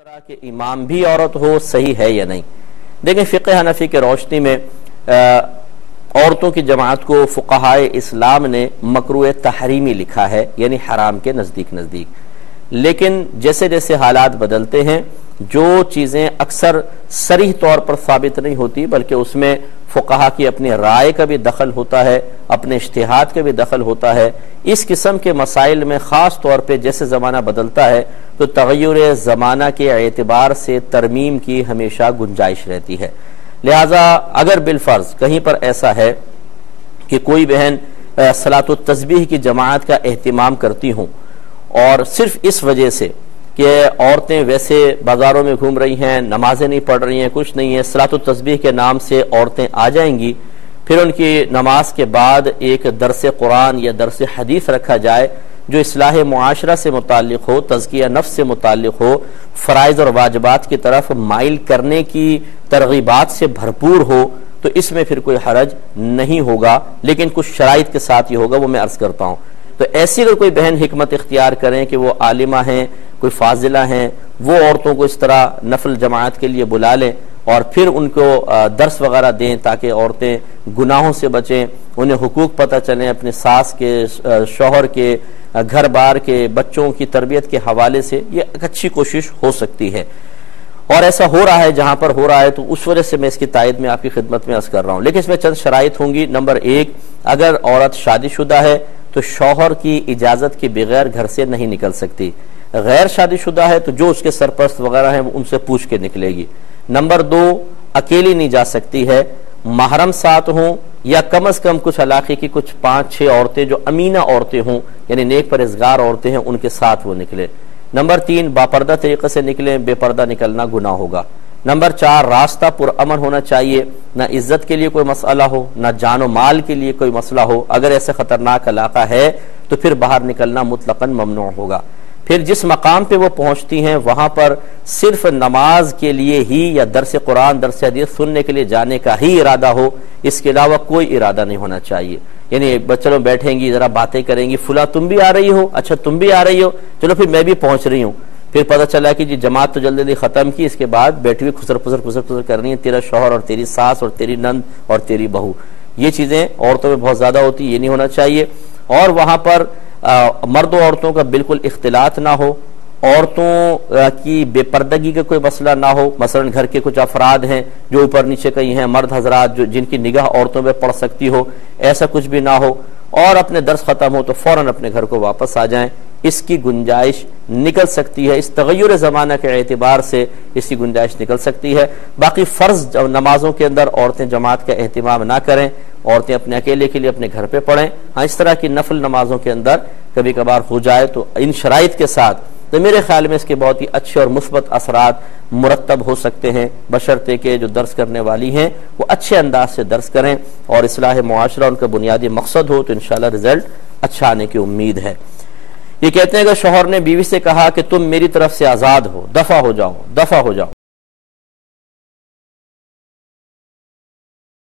طرح کہ امام بھی عورت ہو صحیح ہے یا نہیں؟ دیکھیں فقہ حنفی کے روشنی میں عورتوں کی جماعت کو فقہائے اسلام نے مکروہ تحریمی لکھا ہے، یعنی حرام کے نزدیک لیکن جیسے جیسے حالات بدلتے ہیں جو چیزیں اکثر صریح طور پر ثابت نہیں ہوتی بلکہ اس میں فقہا کی اپنی رائے کا بھی دخل ہوتا ہے، اپنے اجتہاد کا بھی دخل ہوتا ہے، اس قسم کے مسائل میں خاص طور پہ جیسے زمانہ بدلتا ہے تو تغیر زمانہ کے اعتبار سے ترمیم کی ہمیشہ گنجائش رہتی ہے۔ لہٰذا اگر بالفرض کہیں پر ایسا ہے کہ کوئی بہن صلاۃ التسبیح کی جماعت کا اہتمام کرتی ہوں اور صرف اس وجہ سے کہ عورتیں ویسے بازاروں میں گھوم رہی ہیں، نمازیں نہیں پڑھ رہی ہیں، کچھ نہیں ہے، صلاۃ التسبیح کے نام سے عورتیں آ جائیں گی، پھر ان کی نماز کے بعد ایک درس قرآن یا درس حدیث رکھا جائے جو اصلاح معاشرہ سے متعلق ہو، تزکیہ نفس سے متعلق ہو، فرائض اور واجبات کی طرف مائل کرنے کی ترغیبات سے بھرپور ہو، تو اس میں پھر کوئی حرج نہیں ہوگا، لیکن کچھ شرائط کے ساتھ یہ ہوگا، وہ میں عرض کرتا ہوں۔ تو ایسی اگر کوئی بہن حکمت اختیار کریں کہ وہ عالمہ ہیں، کوئی فاضلہ ہیں، وہ عورتوں کو اس طرح نفل جماعت کے لیے بلا لیں اور پھر ان کو درس وغیرہ دیں تاکہ عورتیں گناہوں سے بچیں، انہیں حقوق پتہ چلیں اپنے ساس کے، شوہر کے، گھر بار کے، بچوں کی تربیت کے حوالے سے، یہ ایک اچھی کوشش ہو سکتی ہے اور ایسا ہو رہا ہے جہاں پر ہو رہا ہے، تو اس وجہ سے میں اس کی تائید میں آپ کی خدمت میں عرض کر رہا ہوں۔ لیکن اس میں چند شرائط ہوں گی۔ نمبر 1، اگر عورت شادی شدہ ہے تو شوہر کی اجازت کے بغیر گھر سے نہیں نکل سکتی، غیر شادی شدہ ہے تو جو اس کے سرپرست وغیرہ ہیں وہ ان سے پوچھ کے نکلے گی۔ نمبر 2، اکیلی نہیں جا سکتی ہے، محرم ساتھ ہوں یا کم از کم کچھ علاقے کی کچھ 5-6 عورتیں جو امینہ عورتیں ہوں، یعنی نیک پرہیزگار عورتیں ہیں، ان کے ساتھ وہ نکلے۔ نمبر 3، باپردہ طریقے سے نکلیں، بے پردہ نکلنا گناہ ہوگا۔ نمبر 4، راستہ پرامن ہونا چاہیے، نہ عزت کے لیے کوئی مسئلہ ہو، نہ جان و مال کے لیے کوئی مسئلہ ہو۔ اگر ایسے خطرناک علاقہ ہے تو پھر باہر نکلنا مطلقاً ممنوع ہوگا۔ پھر جس مقام پہ وہ پہنچتی ہیں وہاں پر صرف نماز کے لیے ہی یا درس قرآن، درس حدیث سننے کے لیے جانے کا ہی ارادہ ہو، اس کے علاوہ کوئی ارادہ نہیں ہونا چاہیے۔ یعنی بچوں بیٹھیں گی، ذرا باتیں کریں گی، فلاں تم بھی آ رہی ہو، اچھا تم بھی آ رہی ہو، چلو پھر میں بھی پہنچ رہی ہوں۔ پھر پتہ چلا کہ جی جماعت تو جلدی ختم کی، اس کے بعد بیٹھی ہوئی خسر پسر کرنی ہے، تیرا شوہر اور تیری ساس اور تیری نند اور تیری بہو۔ یہ چیزیں عورتوں میں بہت زیادہ ہوتی، یہ نہیں ہونا چاہیے۔ اور وہاں پر مرد و عورتوں کا بالکل اختلاط نہ ہو، عورتوں کی بے پردگی کا کوئی مسئلہ نہ ہو، مثلا گھر کے کچھ افراد ہیں جو اوپر نیچے کہیں ہیں، مرد حضرات جن کی نگاہ عورتوں پہ پڑ سکتی ہو، ایسا کچھ بھی نہ ہو، اور اپنے درس ختم ہو تو فوراً اپنے گھر کو واپس آ جائیں، اس کی گنجائش نکل سکتی ہے، اس تغیر زمانہ کے اعتبار سے اس کی گنجائش نکل سکتی ہے۔ باقی فرض نمازوں کے اندر عورتیں جماعت کا اہتمام نہ کریں، عورتیں اپنے اکیلے کے لیے اپنے گھر پہ پڑھیں۔ ہاں اس طرح کی نفل نمازوں کے اندر کبھی کبھار ہو جائے تو ان شرائط کے ساتھ تو میرے خیال میں اس کے بہت ہی اچھے اور مثبت اثرات مرتب ہو سکتے ہیں، بشرطے کہ جو درس کرنے والی ہیں وہ اچھے انداز سے درس کریں اور اصلاح معاشرہ ان کا بنیادی مقصد ہو تو انشاءاللہ رزلٹ اچھا آنے کی امید ہے۔ یہ کہتے ہیں کہ شوہر نے بیوی سے کہا کہ تم میری طرف سے آزاد ہو، دفع ہو جاؤ۔